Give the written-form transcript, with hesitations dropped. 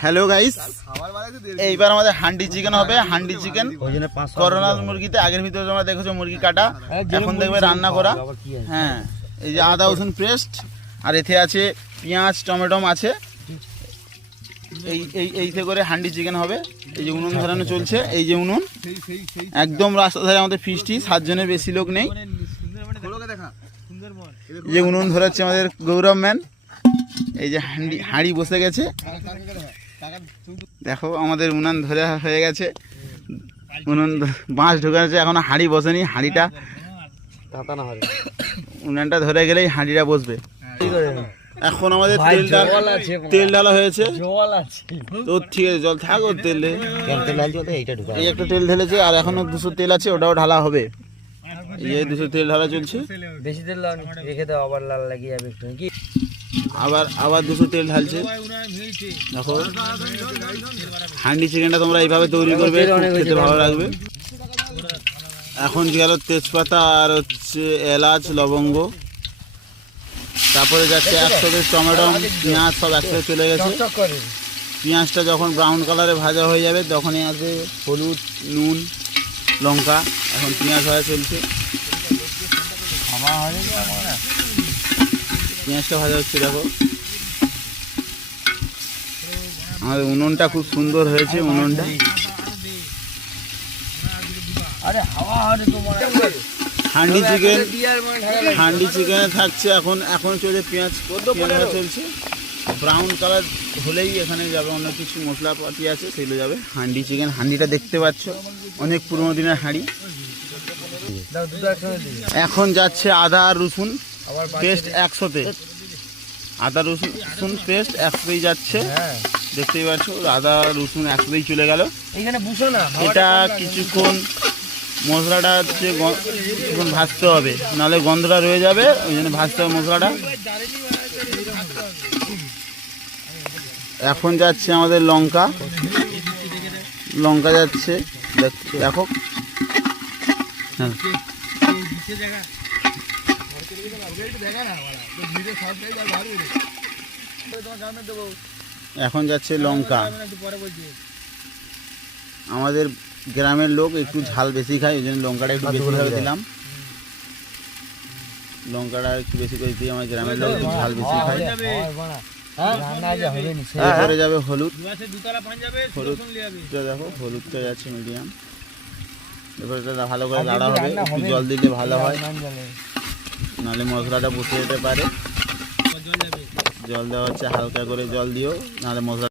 Hello guys, এইবার আমাদের handi chicken হবে। হান্ডি চিকেন করোনা মুরগিতে আগের ভিতরে তোমরা দেখেছো মুরগি কাটা, এখন দেখবে রান্না করা। হ্যাঁ, এই যে আদা রসুন পেস্ট, আর এতে আছে পেঁয়াজ টমেটো আছে। এইতে করে হান্ডি চিকেন হবে। এই যে উনুন ধরানো চলছে, এই যে উনুন একদম রাস্তা ধারে আমাদের ফিস্টি, 7 জনের বেশি লোক নেই। এই যে উনুন ধরাচ্ছে আমাদের গৌরব ম্যান। এই যে হাঁড়ি বসে গেছে, দেখো আমাদের উনান ধরে হয়ে গেছে। উনুন বাঁশ ঢুকাচ্ছে, এখনো হাঁড়ি বসেনি। হাঁড়িটা উনানটা ধরে গেলেই হাঁড়িটা বসবে। এখন আমাদের তেল ডালা হয়েছে তো, ঠিক আছে জল থাক, ওর তেল এই একটা তেল ঢেলেছে, আর এখনো 200 তেল আছে, ওটাও ঢালা হবে। এই 200 তেল ঢালা চলছে। বেশি তেল রেখে দাও, আবার লাল লাগিয়ে যাবে একটু নাকি। আবার 200 তেল ঢালছে। দেখো হান্ডি চিকেনটা তোমরা এইভাবে তৈরি করবে, খেতে ভালো লাগবে। এখন গেল তেজপাতা আর হচ্ছে এলাচ লবঙ্গ, তারপরে যাচ্ছে একসাথে টমেটো পেঁয়াজ সব একসাথে চলে গেছে। পেঁয়াজটা যখন ব্রাউন কালারে ভাজা হয়ে যাবে তখনই আসবে হলুদ নুন লঙ্কা। এখন পেঁয়াজ ভাজা চলছে, পেঁয়াজটা ভাজা হচ্ছে। দেখো আমাদের উনুনটা খুব সুন্দর হয়েছে। উনুনটা হান্ডি চিকেনে থাকছে এখন চলছে পেঁয়াজ চলছে। ব্রাউন কালার হলেই এখানে যাবে অন্য কিছু মশলাপাতি আছে, সেগুলো যাবে। হান্ডি চিকেন, হান্ডিটা দেখতে পাচ্ছ অনেক পুরোনো দিনের হাঁড়ি। এখন যাচ্ছে আদা আর রসুন পেস্ট 100-তে, আদা রসুন পেস্ট 100-তেই যাচ্ছে। দেখতেই পাচ্ছ আদা রসুন 100-তেই চলে গেল। এটা কিছুক্ষণ মশলাটা হচ্ছে কিছুক্ষণ ভাজতে হবে, নাহলে গন্ধটা রয়ে যাবে, ওই জন্য ভাজতে হবে মশলাটা। এখন যাচ্ছে আমাদের লঙ্কা যাচ্ছে, দেখো এখন যাচ্ছে লঙ্কা। আমাদের গ্রামের লোক একটু ঝাল বেশি খায়, ওই জন্য লঙ্কাটা একটু বেশি করে দিলাম। লঙ্কাটা একটু বেশি করে দিয়ে আমার গ্রামের লোক একটু ঝাল বেশি খায়। এরপরে যাবে হলুদ, দেখো হলুদটা যাচ্ছে মিডিয়াম। এরপরে ভালো করে লাড়া হবে, একটু জল দিলে ভালো হয়, নাহলে মশলাটা বসে যেতে পারে। জল দেওয়া হচ্ছে, হালকা করে জল দিও, নাহলে মশলা